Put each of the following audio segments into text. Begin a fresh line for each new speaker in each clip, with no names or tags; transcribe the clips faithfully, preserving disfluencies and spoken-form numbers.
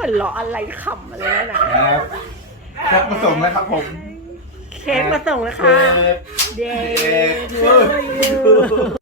มือนล้ออะไรขำอะไรนั่นนะครับ
แคปมาส่งแล้วครับผม
เค้กมาส่งแล้วค่ะเดย์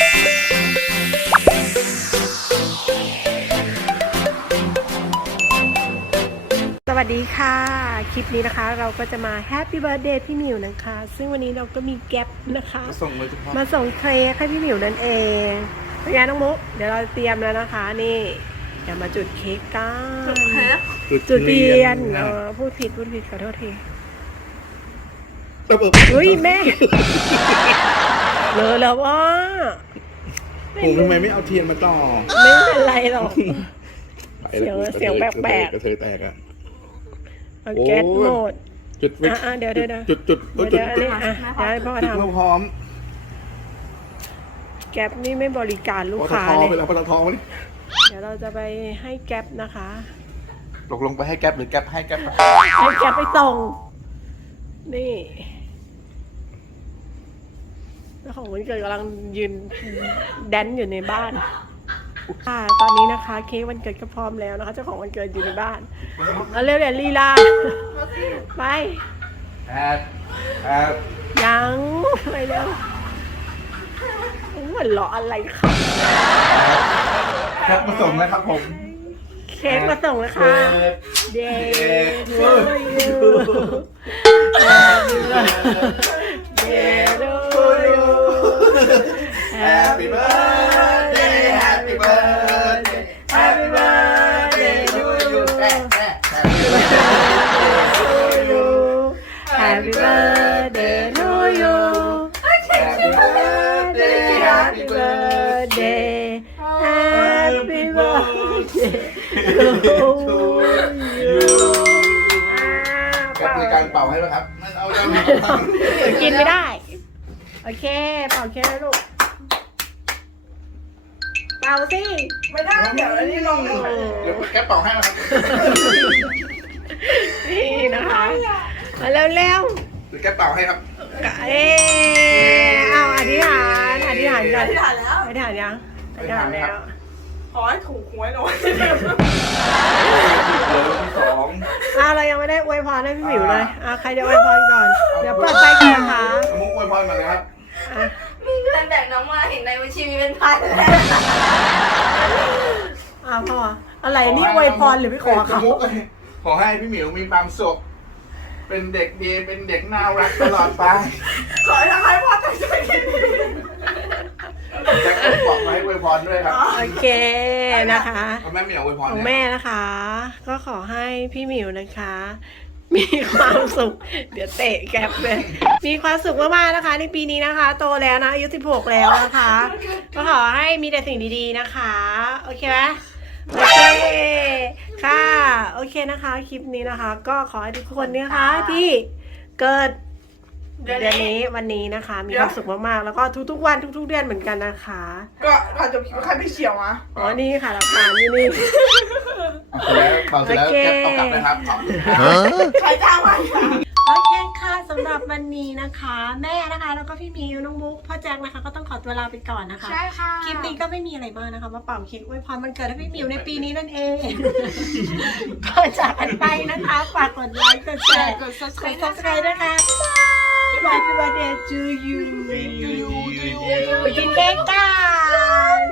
สวัสดีค่ะคลิปนี้นะคะเราก็จะมาแฮปปี้เบิร์ธเดย์พี่หมิวนะคะซึ่งวันนี้เราก็มีแก๊ปนะคะ
มาส่งเลยทุกคน
มาส่งเค้กให้พี่หมิวนั่นเองเป็นไงน้องมุกเดี๋ยวเราเตรียมแล้วนะคะนี่จะมาจุดเค้กกันจุดเทียนเออพูดผิดพูดผิดขอโทษทีอุ้ยแม่เลอะแล้วว่า
ผมทำไมไม่เอาเทียนมาต่อ
ไม่เป็นไรหรอกเสียงเสียงแปลกๆ
กระเทยแตกอ่ะ
เอาแก๊สหมด
จุด
อ่ะเดี๋ยวเดี๋ยว
จุดจุดจุดจุดจุด
อ่ะเดี๋ยวให้พ่อทำ
พร้อม
แก๊ปนี่ไม่บริการลูกค้าเลย
ไปแล้วปตทมาดิ
เดี๋ยวเราจะไปให้แก๊ปนะคะ
ตกลงไปให้แก๊ปหรือแก๊ปให้แก๊ป
ให้แก๊ปไปส่งนี่เจ้าของวันเกิดกำลังยืนแดนอยู่ในบ้านค่ะตอนนี้นะคะเค้กวันเกิดก็พร้อมแล้วนะคะเจ้าของวันเกิดอยู่ในบ้านเอาเร็วเดี๋ยวลีลาไป
แอบแอบ
ยังไปเร็วเหมือนล้ออะไรค่ะ
แคปมาส่งแล้วครับผม
เค้กมาส่งแล้วค่ะเดย์ทูยูเดย์ทูยู
Happy birthday Happy birthday Happy birthday to you
Happy birthday to you Happy birthday Happy birthday Happy birthday to you
แป๊บในการเป่าให้ไหมครับมันเอาได้ไหม
กินไม่ได้โอเคเป่าเค้กลูกเป่าสิ
ไม่ได้เดี๋ยวอันนี้ลง
เดี๋ยวแกเป่าให้นะครับ
นี่นะคะมาเร็วเร็ว
เดี๋ยวแกเป่าให้ครับ
เอ๊เอาอธิษฐานอธิษฐานก่อน
อธิษฐานแล้ว
อธิษฐานยังอธิษฐานแล้ว
ขอให้ถูกหวยหน่อย
สอง
อ้าวเรายังไม่ได้อวยพรให้พี่หมิวเลยอ่ะใครจะอวยพรก่อนเดี๋ยวเปิดไฟก่อนนะคะ
มุกอวยพรก่อนเลยครับ
มีเงินแบ่งน้องมาเห็นในบัญชีมีเป็นพันแล้ว
อ้าวพ่ออะไรนี่อวยพรหรือไม่ขอเขา
ขอให้พี่หมิวมีความสุขเป็นเด็กดีเป็นเด็กน่ารักตลอดไป
ขอให้พ่อตั้งใจดี
แจ็คบอกมาให้อวยพรด้วยครับ
โอเคนะคะ
แม่หมิวอวยพร
ของแม่นะคะก็ขอให้พี่หมิวนะคะมีความสุขเดี๋ยวเตะแก๊ปเลยมีความสุขมากๆนะคะในปีนี้นะคะโตแล้วนะอายุสิบหกแล้วนะคะก็ขอให้มีแต่สิ่งดีๆนะคะโอเคไหมโอเคค่ะโอเคนะคะคลิปนี้นะคะก็ขอให้ทุกคนเนี่ยนะคะที่เกิดเดือนนี้วันนี้นะคะมีความสุขมากๆแล้วก็ทุกๆวันทุกๆเดือนเหมือนกันนะคะ
ก็ผ่านจบคลิปใครไปเฉียวมา
อ๋อนี่ค่ะหลักฐานนี่นี่
โอเคเอากลับนะครับ
ใครจ้างมา
โอเคค่ะสำหรับวันนี้นะคะแม่นะคะแล้วก็พี่มิวน้องบุ๊กพ่อแจ็คนะคะก็ต้องขอตัวลาไปก่อนนะคะ
ใช่ค่ะ
คลิปนี้ก็ไม่มีอะไรมากนะคะมาเป่าเค้กอวยพรวันเกิดให้พี่มิวในปีนี้นั่นเองก่อนจากกันไปนะคะฝากกดไลค์กดแชร์กด subscribe นะคะ Happy birthday to you ไปกินเค้กกัน